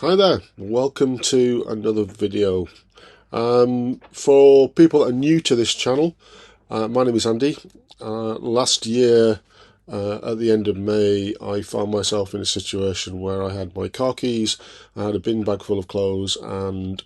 Hi there, welcome to another video. For people that are new to this channel, my name is Andy. Last year, at the end of May, I found myself in a situation where I had my car keys, I had a bin bag full of clothes, and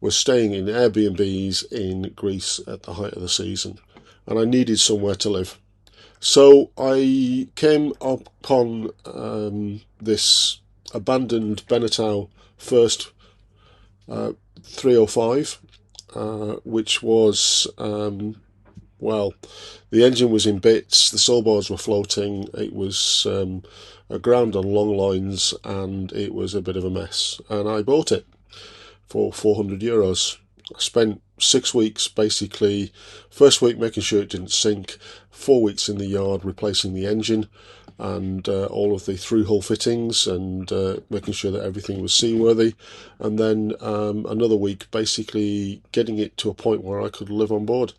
was staying in Airbnbs in Greece at the height of the season, and I needed somewhere to live. So I came upon this abandoned Beneteau first 305, which was, well, the engine was in bits, the soul bars were floating, it was aground on long lines, and it was a bit of a mess. And I bought it for €400. I spent 6 weeks basically, first week making sure it didn't sink, 4 weeks in the yard replacing the engine and all of the through-hull fittings and making sure that everything was seaworthy, and then another week basically getting it to a point where I could live on board.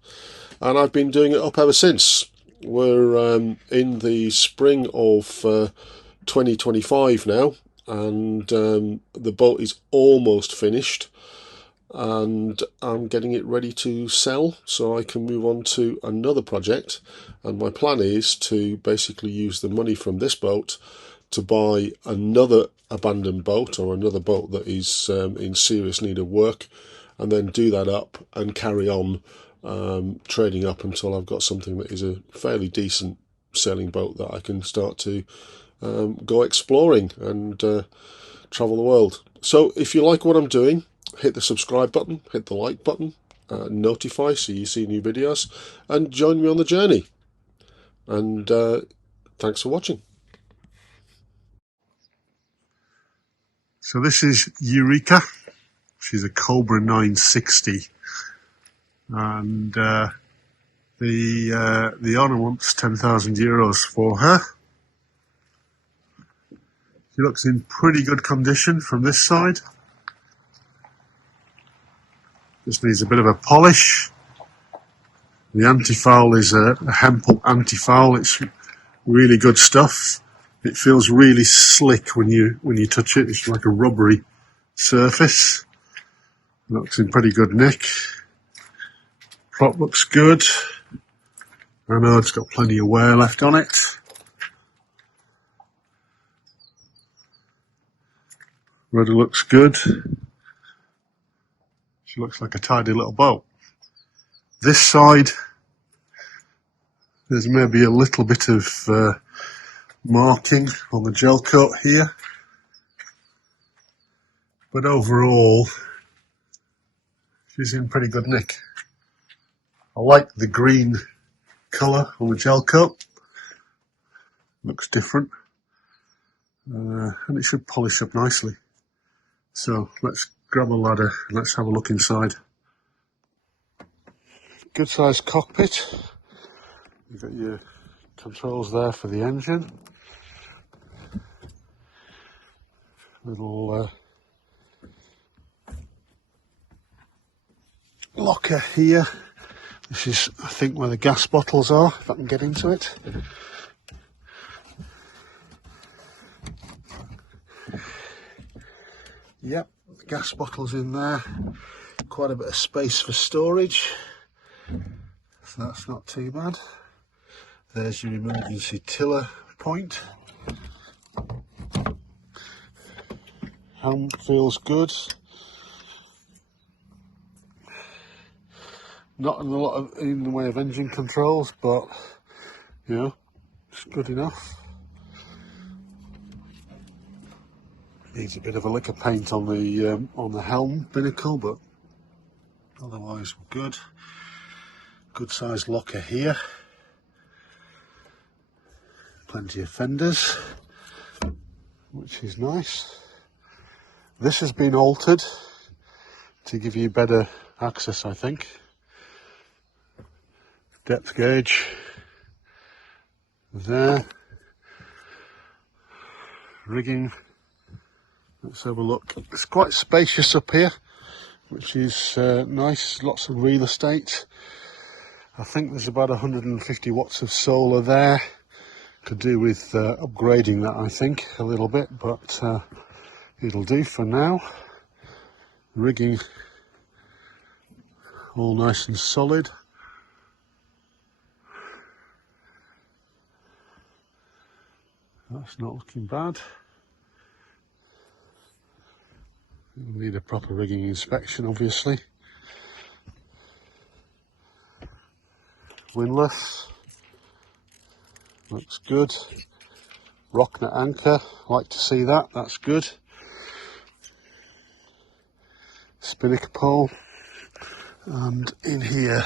And I've been doing it up ever since. We're in the spring of 2025 now, and the boat is almost finished, and I'm getting it ready to sell so I can move on to another project. And my plan is to basically use the money from this boat to buy another abandoned boat, or another boat that is in serious need of work, and then do that up and carry on trading up until I've got something that is a fairly decent sailing boat that I can start to go exploring and travel the world. So if you like what I'm doing, hit the subscribe button, hit the like button, notify so you see new videos, and join me on the journey. And thanks for watching. So this is Eureka. She's a Cobra 960, and the owner wants €10,000 for her. She looks in pretty good condition from this side. Just needs a bit of a polish. The anti-foul is a Hempel anti-foul. It's really good stuff. It feels really slick when you touch it. It's like a rubbery surface. Looks in pretty good nick. Prop looks good. I know it's got plenty of wear left on it. Rudder looks good. She looks like a tidy little boat. This side, there's maybe a little bit of marking on the gel coat here, but overall she's in pretty good nick. I like the green colour on the gel coat, looks different, and it should polish up nicely. So let's grab a ladder and let's have a look inside. Good sized cockpit. You've got your controls there for the engine. Little locker here. This is, I think, where the gas bottles are, if I can get into it. Yep, the gas bottles in there. Quite a bit of space for storage, so that's not too bad. There's your emergency tiller point. Helm feels good. Not in a lot of in the way of engine controls, but you know, it's good enough. Needs a bit of a lick of paint on the helm binnacle, but otherwise we're good. Good sized locker here. Plenty of fenders, which is nice. This has been altered to give you better access, I think. Depth gauge there. Rigging. Let's have a look. It's quite spacious up here, which is nice. Lots of real estate. I think there's about 150 watts of solar there. Could do with upgrading that, I think, a little bit, but it'll do for now. Rigging all nice and solid. That's not looking bad. We'll need a proper rigging inspection, obviously. Windlass, looks good. Rocknet anchor, like to see that, that's good. Spinnaker pole, and in here,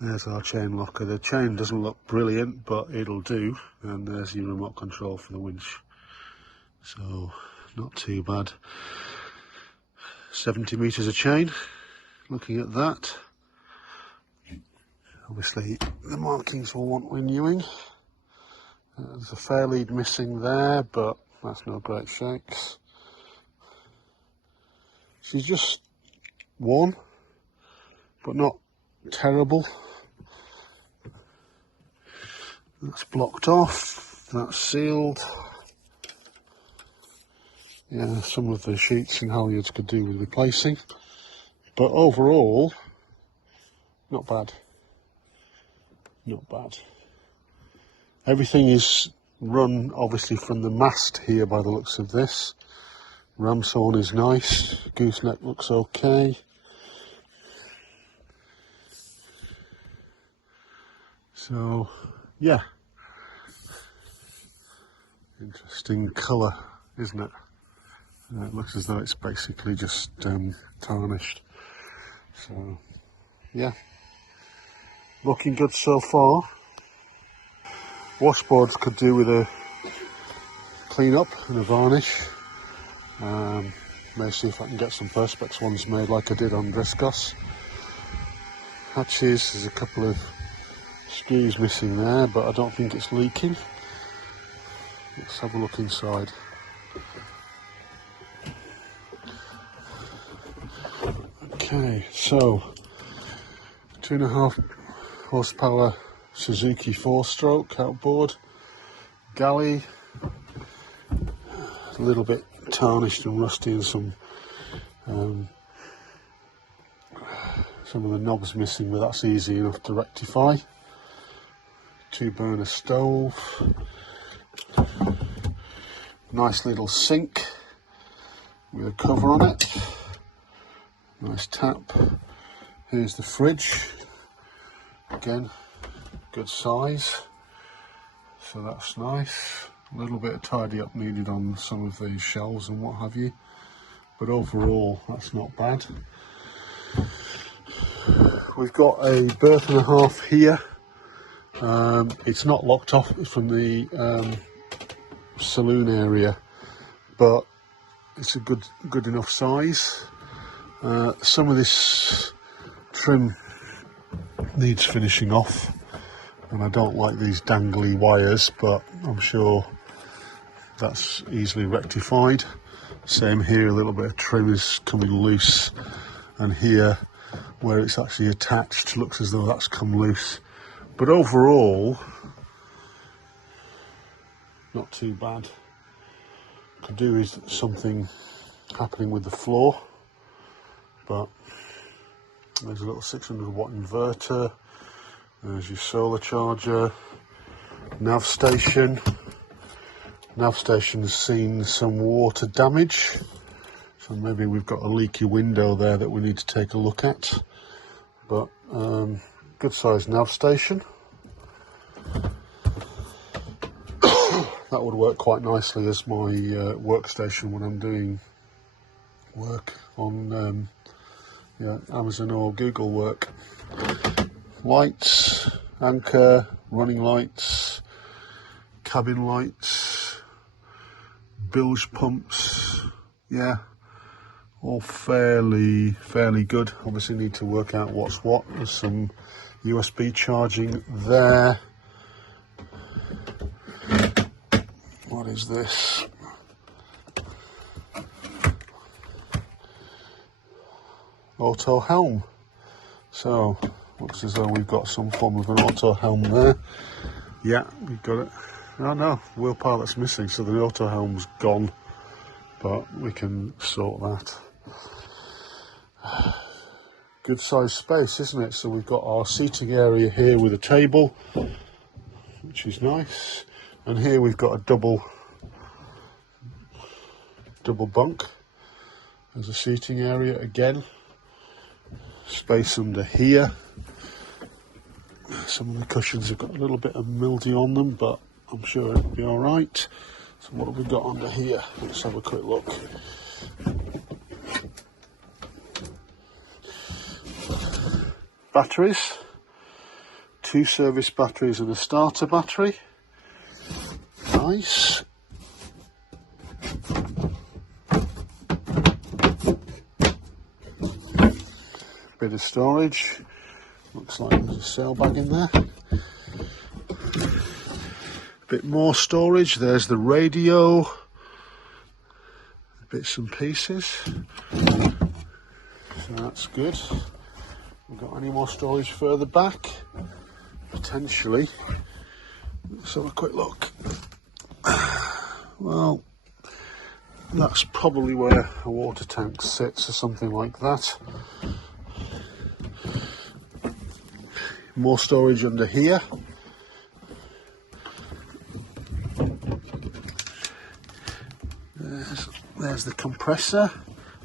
there's our chain locker. The chain doesn't look brilliant, but it'll do. And there's your remote control for the winch. So, not too bad. 70 metres of chain, looking at that. Obviously, the markings will want renewing. There's a fair lead missing there, but that's no great shakes. She's just worn, but not terrible. That's blocked off, that's sealed. Yeah, some of the sheets and halyards could do with replacing, but overall, not bad. Not bad. Everything is run obviously from the mast here by the looks of this. Ram's horn is nice, gooseneck looks okay. So, yeah. Interesting colour, isn't it? It looks as though it's basically just tarnished. So, yeah. Looking good so far. Washboards could do with a clean up and a varnish. May see if I can get some Perspex ones made like I did on Driskos. Hatches, there's a couple of screws missing there, but I don't think it's leaking. Let's have a look inside. Okay, so 2.5 horsepower Suzuki 4-stroke outboard, galley, a little bit tarnished and rusty, and some of the knobs missing, but that's easy enough to rectify. 2-burner stove, nice little sink with a cover on it, nice tap. Here's the fridge, again good size, so that's nice. A little bit of tidy up needed on some of these shelves and what have you, but overall that's not bad. We've got a berth and a half here. It's not locked off from the saloon area, but it's a good enough size. Some of this trim needs finishing off, and I don't like these dangly wires, but I'm sure that's easily rectified. Same here, a little bit of trim is coming loose, and here where it's actually attached looks as though that's come loose, but overall not too bad. Could do is something happening with the floor, but there's a little 600 watt inverter, there's your solar charger, nav station. Nav station's seen some water damage, so maybe we've got a leaky window there that we need to take a look at, but good sized nav station. That would work quite nicely as my workstation when I'm doing work on Amazon or Google work. Lights, anchor, running lights, cabin lights, bilge pumps, yeah, all fairly good. Obviously need to work out what's what. There's some USB charging there. What is this? Auto helm. So looks as though we've got some form of an auto helm there. Yeah, we've got it. Oh no, wheel pilot's missing, so the auto helm's gone. but we can sort that. Good sized space, isn't it? So we've got our seating area here with a table, which is nice, and here we've got a double bunk as a seating area again. Space under here. Some of the cushions have got a little bit of mildew on them, but I'm sure it'll be all right. So what have we got under here? Let's have a quick look. Batteries, 2 service batteries and a starter battery. Nice. Bit of storage. Looks like there's a sail bag in there. Bit more storage. There's the radio. Bits and pieces. So that's good. We've got any more storage further back? Potentially. Let's have a quick look. Well, that's probably where a water tank sits or something like that. More storage under here. There's the compressor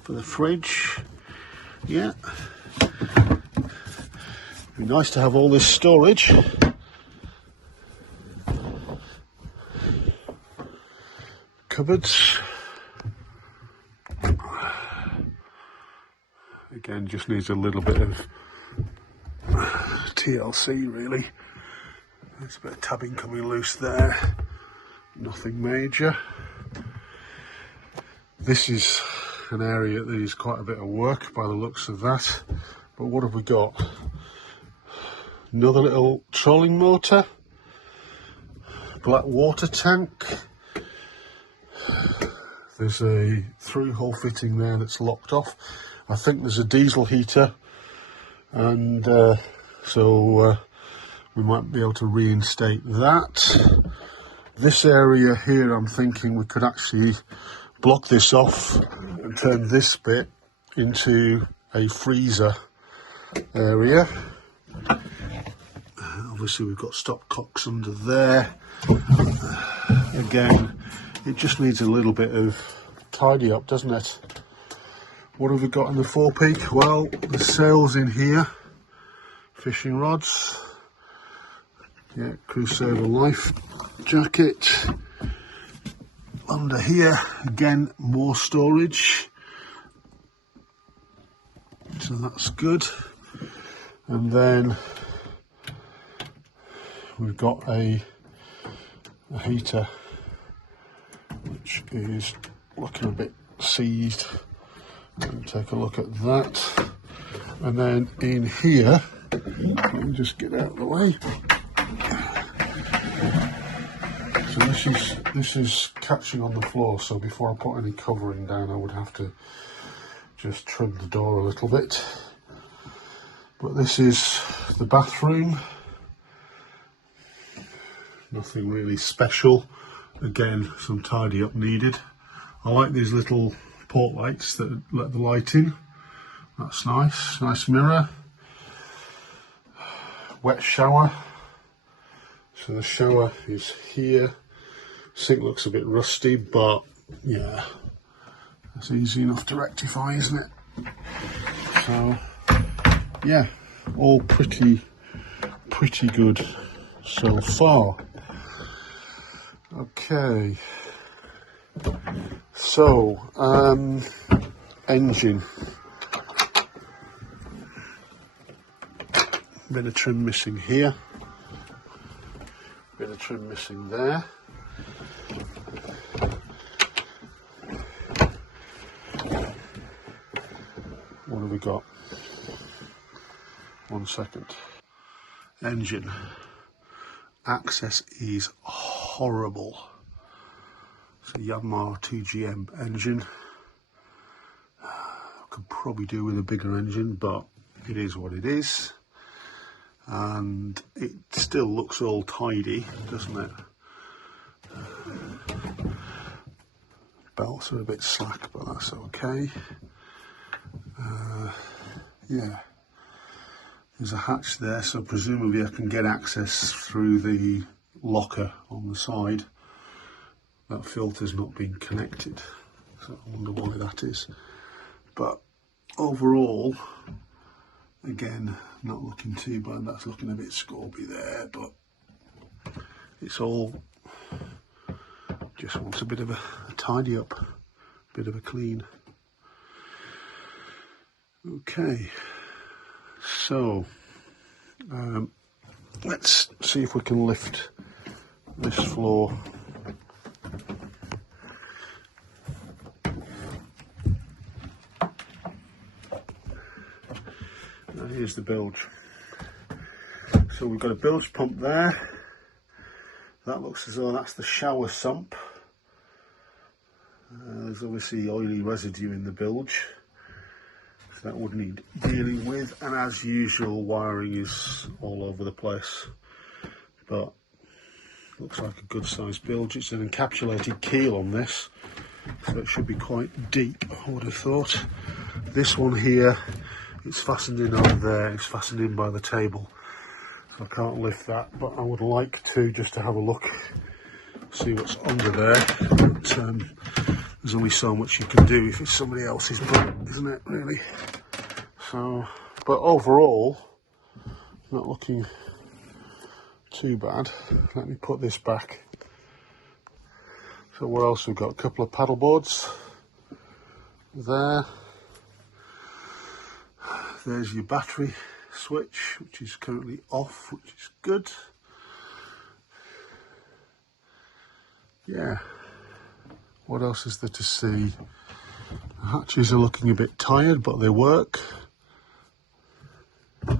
for the fridge. Yeah. Be nice to have all this storage. Cupboards. Again, just needs a little bit of TLC really. There's a bit of tabbing coming loose there. Nothing major. This is an area that needs quite a bit of work by the looks of that. But what have we got? Another little trolling motor. Black water tank. There's a through-hole fitting there that's locked off. I think there's a diesel heater, and so we might be able to reinstate that. This area here, I'm thinking we could actually block this off and turn this bit into a freezer area. Obviously we've got stopcocks under there. Again, it just needs a little bit of tidy up, doesn't it? What have we got in the forepeak? Well, the sails in here, fishing rods, yeah, Crusader life jacket. Under here, again, more storage, so that's good. And then we've got a heater, which is looking a bit seized. Take a look at that. And then in here, let me just get out of the way. So this is catching on the floor, so before I put any covering down I would have to just trim the door a little bit. But this is the bathroom. Nothing really special. Again, some tidy up needed. I like these little port lights that let the light in. That's nice. Nice mirror. Wet shower. So the shower is here. Sink looks a bit rusty, but yeah, that's easy enough to rectify, isn't it? So yeah, all pretty good so far. Okay, so engine, bit of trim missing here, bit of trim missing there. What have we got? 1 second. Engine. Access is horrible. It's a Yamaha 2GM engine. Could probably do with a bigger engine, but it is what it is. And it still looks all tidy, doesn't it? belts are a bit slack, but that's okay. Yeah, there's a hatch there, so presumably I can get access through the locker on the side. That filter's not been connected, so I wonder why that is. But overall, again, not looking too bad. That's looking a bit scorby there, but it's all just wants a bit of a tidy up, a bit of a clean. Okay, so let's see if we can lift this floor. Here's the bilge. So we've got a bilge pump there. That looks as though that's the shower sump. There's obviously oily residue in the bilge, so that would need dealing with, and as usual wiring is all over the place, but looks like a good sized bilge. It's an encapsulated keel on this, so it should be quite deep, I would have thought. This one here, it's fastened in over there, it's fastened in by the table, so I can't lift that, but I would like to, just to have a look, see what's under there. But there's only so much you can do if it's somebody else's boat, isn't it, really? So, but overall, not looking too bad. Let me put this back. So what else we've got? A couple of paddle boards there. There's your battery switch, which is currently off, which is good. Yeah. What else is there to see? The hatches are looking a bit tired, but they work. So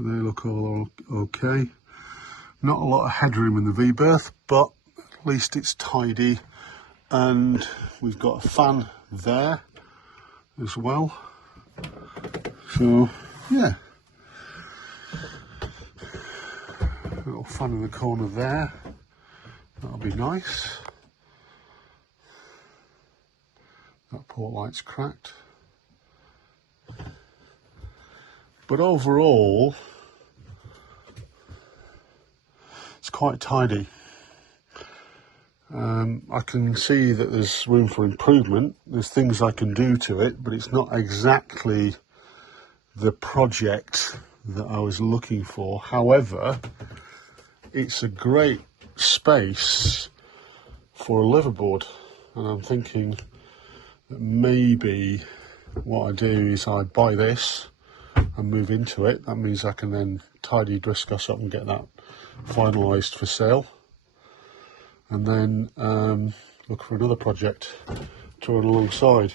they look all okay. Not a lot of headroom in the V-berth, but at least it's tidy. And we've got a fan there as well. So, yeah. A little fan in the corner there. That'll be nice. That port light's cracked. But overall, it's quite tidy. I can see that there's room for improvement. There's things I can do to it, but it's not exactly the project that I was looking for. However, it's a great space for a liveaboard, and I'm thinking that maybe what I do is I buy this and move into it. That means I can then tidy Driskos up and get that finalised for sale, and then look for another project to run alongside.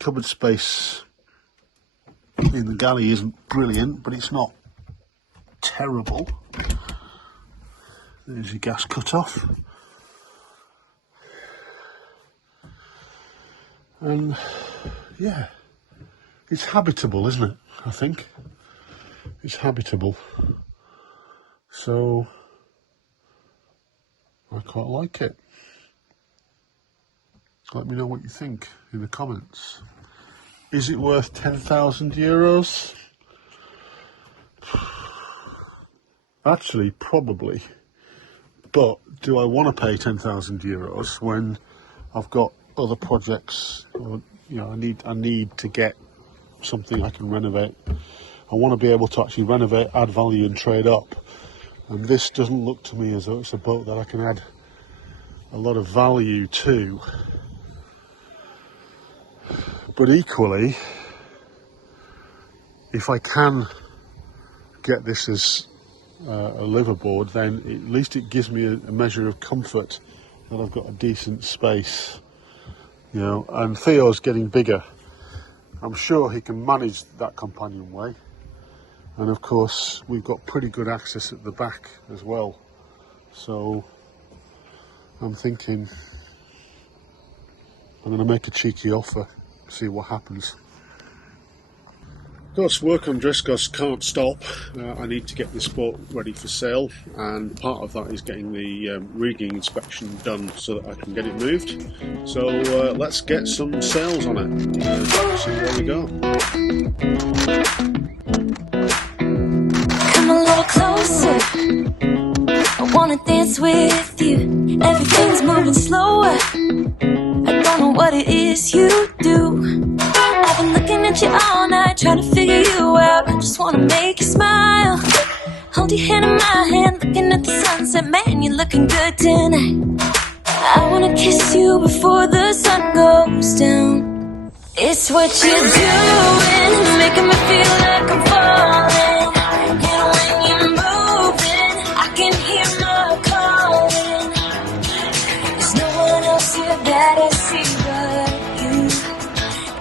Cupboard space in the galley isn't brilliant, but it's not terrible. There's your gas cut-off. And yeah, it's habitable, isn't it? I think it's habitable. So I quite like it. Let me know what you think in the comments. Is it worth 10,000 euros? Actually, probably. But do I want to pay 10,000 euros when I've got other projects? Or, you know, I need to get something I can renovate. I want to be able to actually renovate, add value, and trade up. And this doesn't look to me as though it's a boat that I can add a lot of value to. But equally, if I can get this as a liveaboard, then at least it gives me a measure of comfort that I've got a decent space, you know. And Theo's getting bigger. I'm sure he can manage that companionway, and of course we've got pretty good access at the back as well. So I'm thinking I'm going to make a cheeky offer, see what happens. Of course, work on Driskos can't stop. I need to get this boat ready for sale, and part of that is getting the rigging inspection done so that I can get it moved. So let's get some sales on it. See where we go. Come a little closer. I wanna dance with you. Everything's moving slower. I don't know what it is you do. I've been looking at you all night, trying to figure you out. I just wanna make you smile. Hold your hand in my hand, looking at the sunset. Man, you're looking good tonight. I wanna kiss you before the sun goes down. It's what you're doing, making me feel like I'm falling. And when you're moving, I can hear my calling. There's no one else here that I see but you.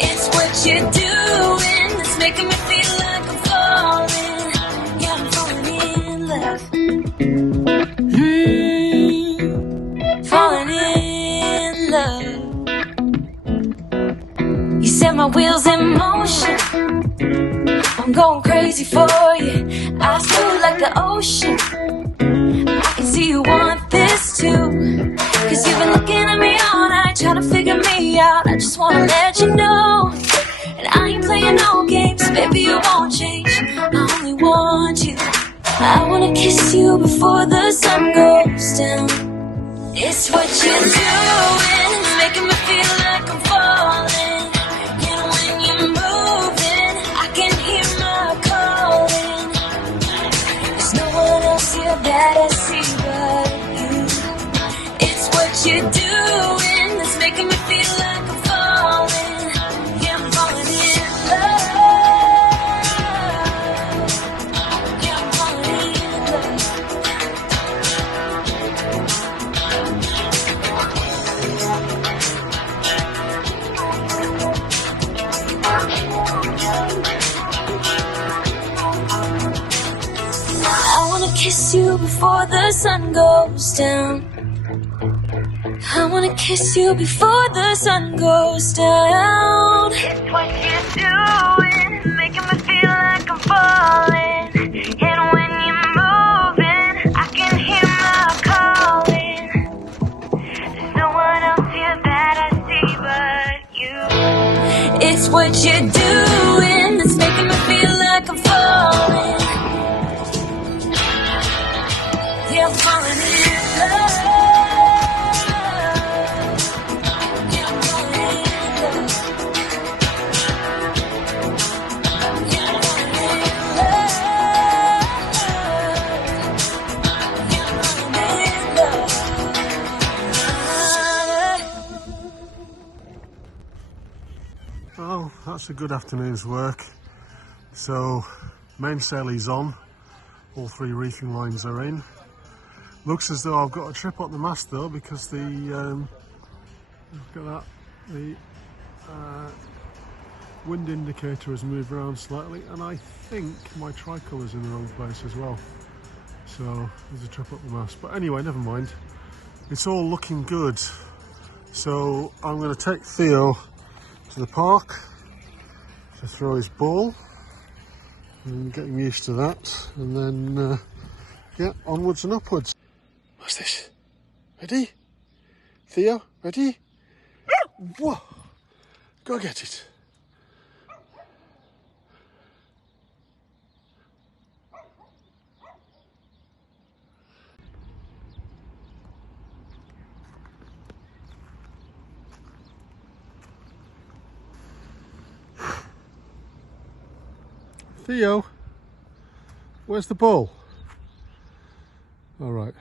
It's what you're doing that's making me feel like I'm falling. Yeah, I'm falling in love. Falling in love. You set my wheels in motion. I'm going crazy for you. Eyes blue like the ocean. I can see you want this too. Cause you've been looking at me all night, trying to figure me out. I just wanna let you know, and I ain't playing no games, baby, you won't change. I only want you. I wanna kiss you before the sun goes down. It's what you're doing, making me feel like I'm falling. And when you're moving, I can hear my calling. There's no one else here that I see but you. It's what you're doing that's making me feel like I'm falling. Yeah, I'm falling in love. Yeah, I'm falling in love. I wanna kiss you before the sun goes down. I wanna kiss you before the sun goes down. It's what you're doing, making me feel like I'm falling. And when you're moving, I can hear my calling. There's no one else here that I see but you. It's what you're doing that's making me feel like I'm falling. Yeah, I'm falling in love. Well, that's a good afternoon's work. So, mainsail is on. All three reefing lines are in. Looks as though I've got a trip on the mast though, because the look at that, the wind indicator has moved around slightly, and I think my tricolour's in the wrong place as well. So there's a trip up the mast. But anyway, never mind. It's all looking good. So I'm going to take Theo to the park to throw his ball and get him used to that, and then yeah, onwards and upwards. What's this? Ready? Theo, ready? Whoa! Go get it. Theo, where's the ball? All right.